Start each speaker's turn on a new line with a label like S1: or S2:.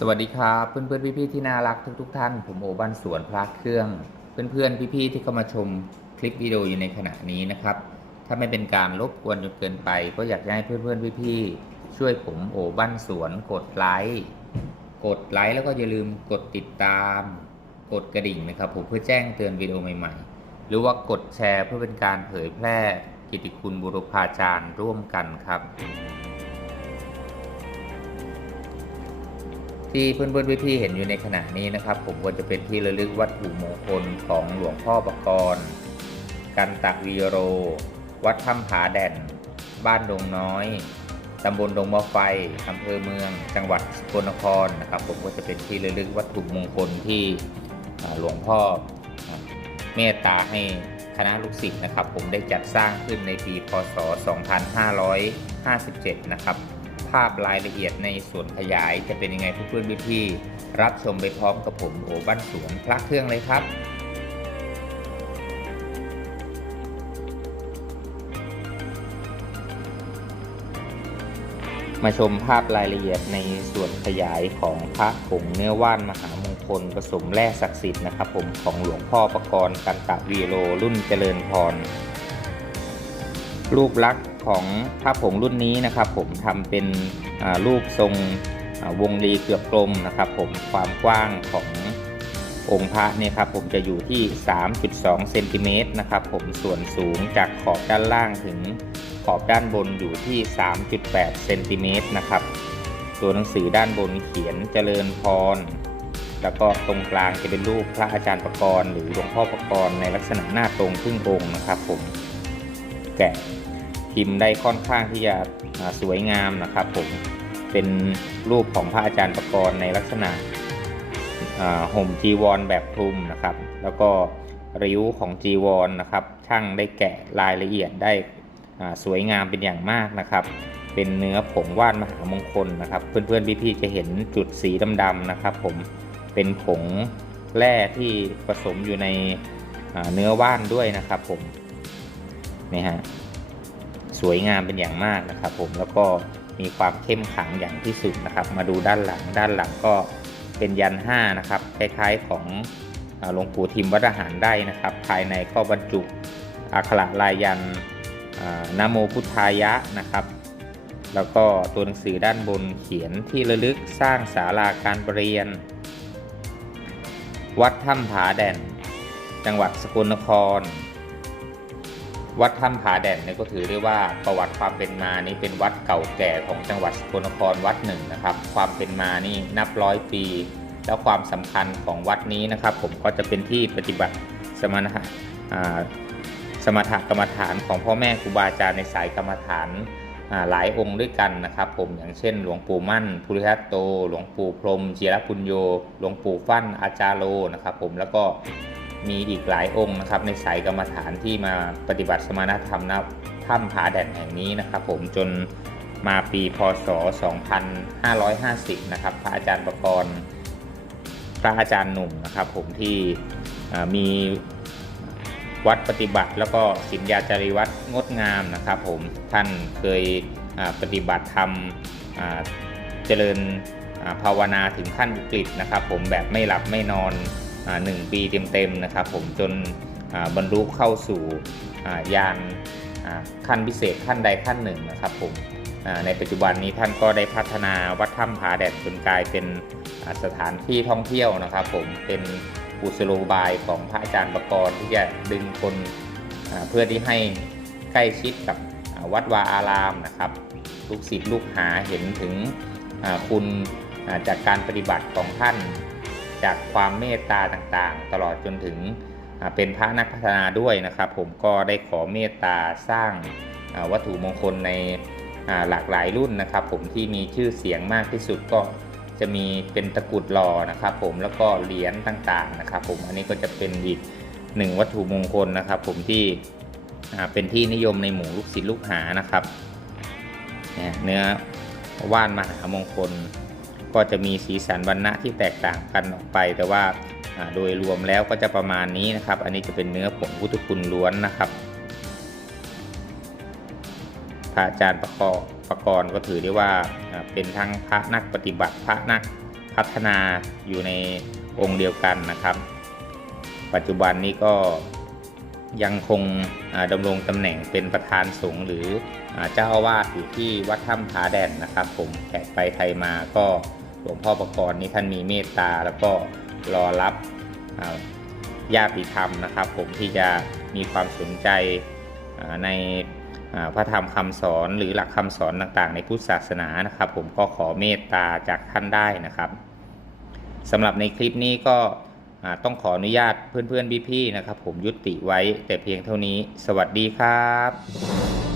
S1: สวัสดีครับเพื่อนเพื่อนพี่พี่ที่น่ารักทุกทุกท่าน ผมโอบ้านสวนพระเครื่อง เพื่อนเพื่อนพี่พี่ที่เข้ามาชมคลิปวิดีโออยู่ในขณะนี้นะครับ ถ้าไม่เป็นการรบกวนจนเกินไป ก็อยากจะให้เพื่อนเพื่อนพี่พี่ช่วยผมโอบ้านสวนกดไลค์กดไลค์แล้วก็อย่าลืมกดติดตาม กดกระดิ่งนะครับ ผมเพื่อแจ้งเตือนวิดีโอใหม่ๆ หรือว่ากดแชร์เพื่อเป็นการเผยแพร่กิติคุณบุรพาจารย์ร่วมกันครับ ที่เพื่อนๆพี่ๆเห็นอยู่ในขณะนี้นะครับ ผมก็จะเป็นที่ระลึกวัตถุมงคลของหลวงพ่อประกรณ์กันตะวีโร วัดถ้ำผาแด่น บ้านดงน้อยตำบลดงมะไฟอำเภอเมือง จังหวัดสกลนครนะครับ ผมก็จะเป็นที่ระลึกวัตถุมงคลที่หลวงพ่อเมตตาให้คณะลูกศิษย์นะครับ ผมได้จัดสร้างขึ้นในปี พศ 2557 นะครับ ภาพรายละเอียดในส่วนขยายจะเป็นยังไงเพื่อนๆพี่ๆรับชมไปพร้อมกับผมโอบ้านสวนพระเครื่องเลยครับมาชมภาพรายละเอียดในส่วนขยายของพระผงเนื้อว่านมหามงคลผสมแร่ศักดิ์สิทธิ์นะครับผมของหลวงพ่อประกรณ์กันตะวีโรรุ่นเจริญพร รูปลักษณ์ ของพระผงรุ่นนี้นะครับ ผมทำเป็นรูปทรงวงรีเกือบกลมนะครับ ผมความกว้างขององค์พระเนี่ยครับผมจะอยู่ที่ 3.2เซนติเมตรนะครับ ผมส่วนสูงจากขอบด้านล่างถึงขอบด้านบนอยู่ที่ 3.8เซนติเมตรนะครับ ตัวหนังสือด้านบนเขียนเจริญพร แล้วก็ตรงกลางจะเป็นรูปพระอาจารย์ประกรณ์หรือหลวงพ่อประกรณ์ในลักษณะหน้าตรงครึ่งองค์นะครับ ผมแกะ พิมพ์ได้ค่อนข้างที่จะสวยงามนะครับผมเป็นรูปของพระอาจารย์ประกรณ์ในลักษณะห่มจีวรแบบคลุมนะครับ แล้วก็ริ้วของจีวรนะครับ ช่างได้แกะรายละเอียดได้สวยงามเป็นอย่างมากนะครับ เป็นเนื้อผงว่านมหามงคลนะครับ เพื่อนๆพี่ๆจะเห็นจุดสีดำๆนะครับ ผมเป็นผงแร่ที่ผสมอยู่ในเนื้อว่านด้วยนะครับ ผมนี่ฮะ สวยงามเป็นอย่างมากนะครับ ผมแล้วก็มีความเข้มขังอย่างที่สุดนะครับ มาดูด้านหลังด้านหลังก็เป็นยัน5นะครับคล้ายๆของหลวงปู่ทิมวัดอาหารได้นะครับ ภายในก็บรรจุอักขระลายยันนโมพุทธายะนะครับ แล้วก็ตัวหนังสือด้านบนเขียนที่ระลึกสร้างศาลาการประเรียน วัดถ้ำผาแดน จังหวัดสกลนคร วัดถ้ำผาแด่นเนี่ยก็ถือได้ว่าประวัติความเป็นมานี่เป็นวัดเก่าแก่ของจังหวัดสกลนครวัดหนึ่งนะครับ ความเป็นมานี่นับร้อยปี แล้วความสำคัญของวัดนี้นะครับ ผมก็จะเป็นที่ปฏิบัติสมณะสมถกรรมฐานของพ่อแม่ครูบาอาจารย์ในสายกรรมฐานาหลายองค์ด้วยกันนะครับ ผมอย่างเช่น หลวงปู่มั่นภูริทัตโต หลวงปู่พรหมจีรปุญโย หลวงปู่ฟั่นอาจารโลนะครับ ผมแล้วก็ มีอีกหลายองค์นะครับ ในสายกรรมฐานที่มาปฏิบัติสมณธรรมณถ้ำผาแดดแห่งนี้นะครับ ผมจนมาปีพศ 2550 นะครับ พระอาจารย์ประกรณ์พระอาจารย์หนุ่มนะครับ ผมที่มีวัดปฏิบัติแล้วก็สินยาจาริวัตรงดงามนะครับ ผมท่านเคยปฏิบัติธรรมเจริญภาวนาถึงขั้นวิกฤตนะครับ ผมแบบไม่หลับไม่นอน อ่าหนึ่งปีเต็มๆนะครับผมจนบรรลุเข้าสู่ยานขั้นพิเศษขั้นใดขั้นหนึ่งนะครับผมในปัจจุบันนี้ท่านก็ได้พัฒนาวัดถ้ำผาแดดจนกลายเป็นสถานที่ท่องเที่ยวนะครับ ผมเป็นกุศโลบายของพระอาจารย์ประกรณ์ที่จะดึงคนเพื่อที่ให้ใกล้ชิดกับวัดวาอารามนะครับลูกศิษย์ลูกหาเห็นถึงคุณจากการปฏิบัติของท่าน จากความเมตตาต่างๆ ตลอดจนถึงเป็นพระนักพัฒนาด้วยนะครับ ผมก็ได้ขอเมตตาสร้างวัตถุมงคลในหลากหลายรุ่นนะครับ ผมที่มีชื่อเสียงมากที่สุดก็จะมีเป็นตะกรุดหล่อนะครับ ผมแล้วก็เหรียญต่างๆนะครับ ผมอันนี้ก็จะเป็นอีกหนึ่งวัตถุมงคลนะครับ ผมที่เป็นที่นิยมในหมู่ลูกศิษย์ลูกหานะครับเนื้อว่านมหามงคล ก็จะมีสีสันวรรณะที่แตกต่างกันออกไป แต่ว่าโดยรวมแล้วก็จะประมาณนี้นะครับ อันนี้จะเป็นเนื้อผงพุทธคุณล้วนนะครับพระอาจารย์ประกอบประกรณ์ก็ถือได้ว่าเป็นทั้งพระนักปฏิบัติพระนักพัฒนาอยู่ในองค์เดียวกันนะครับ ปัจจุบันนี้ก็ยังคงดำรงตำแหน่งเป็นประธานสงฆ์หรือเจ้าอาวาสอยู่ที่วัดถ้ำผาแดนนะครับ ผมแขกไปไทยมาก็ หลวงพ่อประกรณ์นี้ท่านมีเมตตาแล้วก็รอรับญาติธรรมนะครับ ผมที่จะมีความสนใจในพระธรรมคำสอนหรือหลักคำสอนต่างๆ ในพุทธศาสนานะครับ ผมก็ขอเมตตาจากท่านได้นะครับสำหรับในคลิปนี้ก็ต้องขออนุญาตเพื่อนๆพี่ๆนะครับ ผมยุติไว้แต่เพียงเท่านี้ สวัสดีครับ